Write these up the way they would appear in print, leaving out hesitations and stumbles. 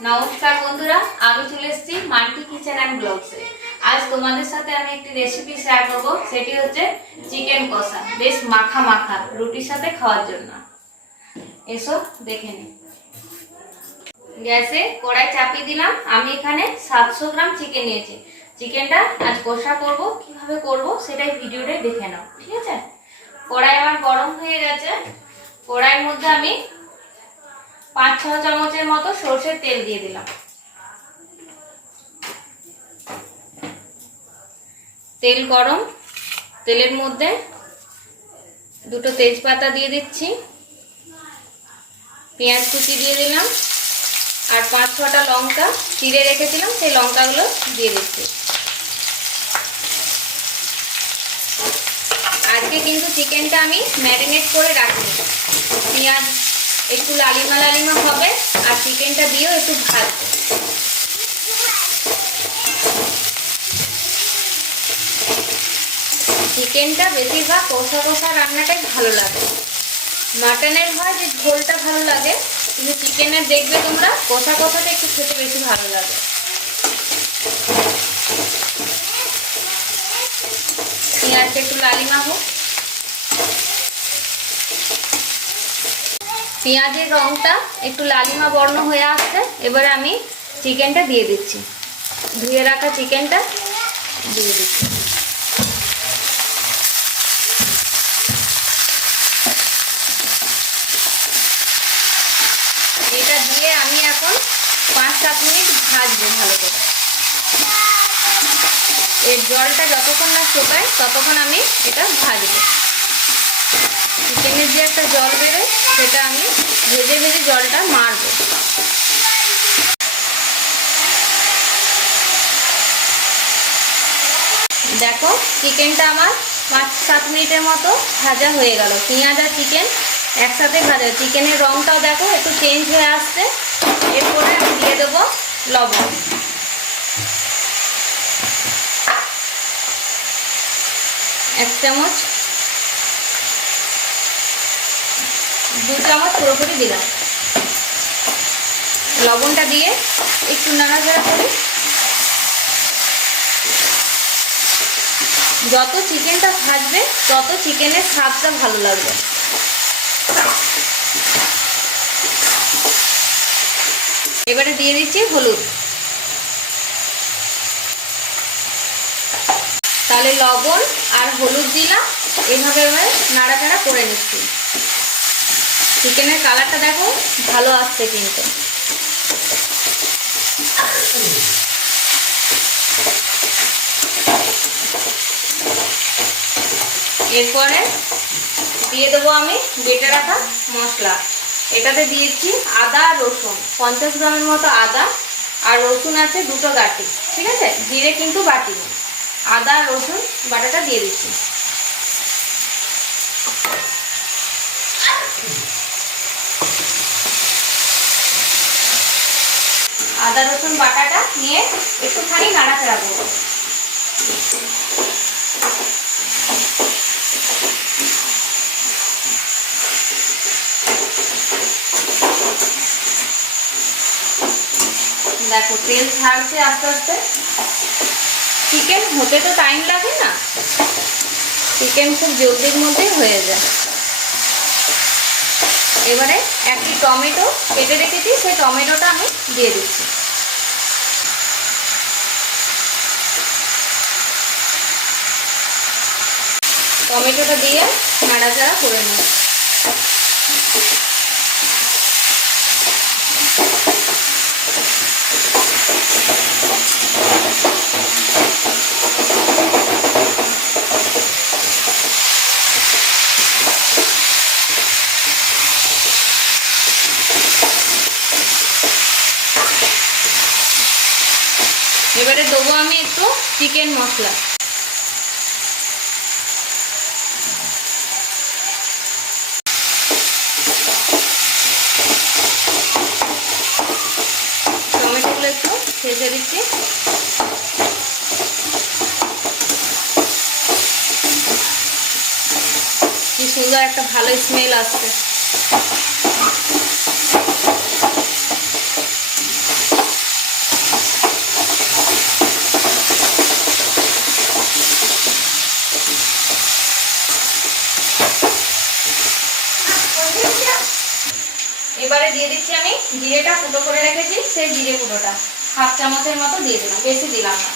নমস্কার বন্ধুরা, আমি চলে এসেছি মাল্টি কিচেন অ্যান্ড ব্লগসে। আজ তোমাদের সাথে আমি একটি রেসিপি শেয়ার করব, সেটি হচ্ছে চিকেন কষা। বেশ মাখা মাখা রুটির সাথে খাওয়ার জন্য। এসো দেখে নিই। গ্যাসে কড়াই চাপিয়ে দিলাম। আমি এখানে 700 গ্রাম চিকেন নিয়েছি। চিকেনটা আজ কষা করব, কিভাবে করব সেটাই ভিডিওটাই দেখে নাও, ঠিক আছে? কড়াই আমার গরম হয়ে গেছে। কড়াইয়ের মধ্যে আমি 5-6 চামচের মতো সরষের তেল দিয়ে দিলাম। তেল গরম, তেলের মধ্যে দুটো তেজপাতা দিয়ে দিচ্ছি, পেঁয়াজ কুচি দিয়ে দিলাম, আর 5-6টা লঙ্কা চিড়ে রেখেছিলাম, সেই লঙ্কাগুলো দিয়ে দিচ্ছি। আজকে কিন্তু চিকেনটা আমি ম্যারিনেট করে রাখি। পেঁয়াজ একটু লালিমা লালিমা হবে, আর চিকেনটা দিয়েও একটু ভাজবো। চিকেনটা বেশিরভাগ কষা কষা রান্নাটাই ভালো লাগে। মাটনের হয় যে ঝোলটা ভালো লাগে, কিন্তু চিকেনের দেখবে তোমরা কষা কষাটা একটু খেতে বেশি ভালো লাগে। পেঁয়াজটা একটু লালিমা হোক। পেঁয়াজের রংটা একটু লালিমা বর্ণ হয়ে আসছে। এবারে আমি চিকেনটা দিয়ে দিচ্ছি, ধুয়ে রাখা চিকেনটা দিয়ে দিচ্ছি। এটা দিয়ে আমি এখন 5-7 মিনিট ভাজবো ভালো করে। এর জলটা যতক্ষণ না শুকায় ততক্ষণ আমি এটা ভাজবো। চিকেনের যে একটা জল বেরোয়, সেটা আমি ভেজে ভেজে জলটা মারবো। দেখো চিকেনটা আমার 5-7 মিনিটের মতো ভাজা হয়ে গেল। পেঁয়াজ আর চিকেন একসাথে ভাজা। চিকেনের রংটাও দেখো একটু চেঞ্জ হয়ে আসছে। এরপরে আমি দিয়ে দেবো লবণ। এক চামচ, 2 চামচ পুরোপুরি দিলাম। লবণটা দিয়ে একটু নাড়াচাড়া করি। যত চিকেনটা ভাজবে তত চিকেনের স্বাদটা ভালো লাগবে। এবারে দিয়ে দিচ্ছি হলুদ। তাহলে লবণ আর হলুদ দিলাম, এইভাবে নাড়াচাড়া করে নিচ্ছি। চিকেনের কালারটা দেখো ভালো আসছে কিন্তু। এরপরে দিয়ে দেবো আমি বেটে রাখা মশলা। এটাতে দিয়েছি আদা রসুন, 50 গ্রামের মতো আদা, আর রসুন আছে 2টো গাঁটি, ঠিক আছে? জিরে কিন্তু বাটিনি। আদা রসুন বাটাটা দিয়ে দিচ্ছি। আদা রসুন বাটাটা নিয়ে একটুখানি নাড়াচাড়া করবো। দেখো তেল ছাড়ছে আস্তে আস্তে। চিকেন হতে তো টাইম লাগে না, চিকেন খুব জলদির মধ্যেই হয়ে যায়। এবারে একটি টমেটো কেটে রেখেছি, সেই টমেটোটা আমি দিয়ে দিচ্ছি। টমেটোটা দিয়ে নাড়াচাড়া করে নেব। এবারে দেবো আমি একটু চিকেন মশলা। টমেটোগুলো একটু ভেজে দিচ্ছি। কি সুন্দর একটা ভালো স্মেল আসছে। জিরেটা ফুটো করে রেখেছি, সেই জিরে ফুটোটা 1/2 চামচের মতো দিয়ে দিলাম, বেশি দিলাম না।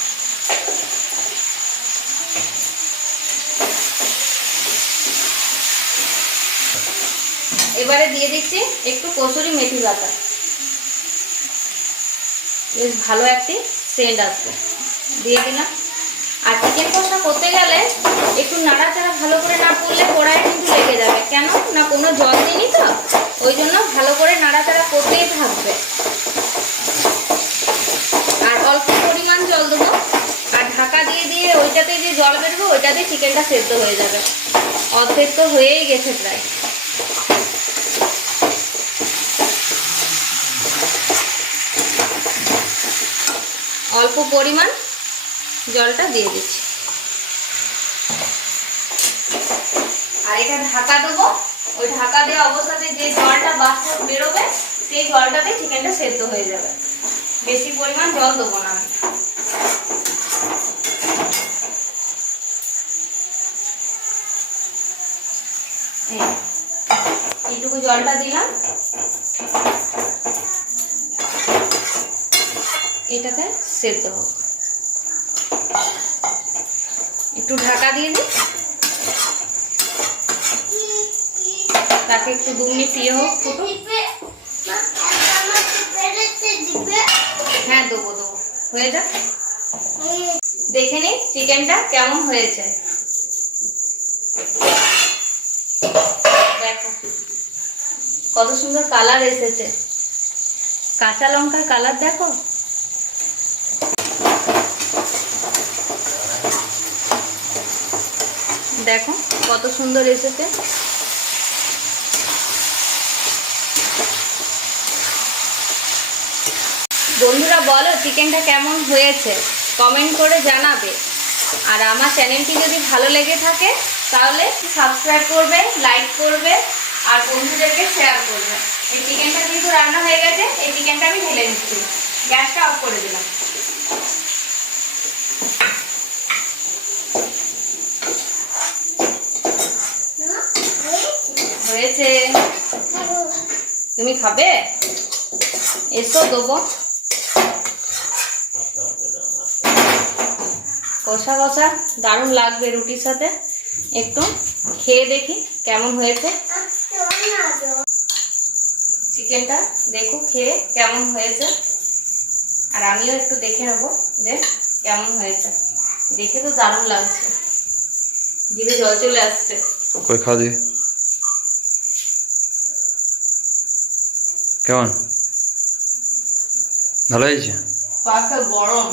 এবারে দিয়ে দিচ্ছি একটু কসুরি মেথি পাতা, বেশ ভালো একটি সেন্ট আসবে, দিয়ে দিলাম। আর চিকেন কষা করতে গেলে একটু নাড়াচাড়া ভালো করে না করলে কড়াই কিন্তু লেগে যাবে, কেন না কোনো জল দিইনি তো, ওই জন্য ভালো করে নাড়াচাড়া করতেই থাকবে। আর অল্প পরিমাণ জল দেবো, আর ঢাকা দিয়ে দিয়ে ওইটাতে যে জল বেরোবে ওইটাতে চিকেনটা সেদ্ধ হয়ে যাবে। অর্ধেক তো হয়েই গেছে প্রায়। অল্প পরিমাণ জলটা দিয়ে দিচ্ছি, আর এটা ঢাকা দেবো। ওই ঢাকা দেওয়া অবস্থাতে যে জলটা বাষ্প বেরোবে সেই জলটাতে চিকেনটা সেদ্ধ হয়ে যাবে। বেশি পরিমাণ জল দেবো না আমি। এইটুকু জলটা দিলাম, এটাতে সেদ্ধ হোক। একটু ঢাকা দিয়ে দিই, তাকে একটু 2 মিনিট ইয়ে হোক, ফুটুক। হ্যাঁ দেবো, হয়ে যাক। দেখে নিই চিকেনটা কেমন হয়েছে। দেখো কত সুন্দর কালার এসেছে, কাঁচা লঙ্কার কালার দেখো। দেখো কত সুন্দর এসেছে। বন্ধুরা বলো চিকেনটা কেমন হয়েছে, কমেন্ট করে জানাবে। আর আমার চ্যানেলটি যদি ভালো লেগে থাকে তাহলে সাবস্ক্রাইব করবে, লাইক করবে, আর বন্ধুদেরকে শেয়ার করবে। এই চিকেনটা কিন্তু রান্না হয়ে গেছে, এই চিকেনটা আমি ঢেলে নিচ্ছি, গ্যাসটা অফ করে দিলাম। হয়েছে, তুমি খাবে? এসো দেবো। কষা কষা দারুণ লাগবে রুটির সাথে, একটু খেয়ে দেখি কেমন হয়েছে। চিকেনটা দেখো খেয়ে কেমন হয়েছে, আর আমিও একটু দেখে নেবো যে কেমন হয়েছে। দেখে তো দারুণ লাগছে, জিভে জল চলে আসছে। কই খাওয়া দিবি কেমন? ভালো হয়েছে? পাখা গরম।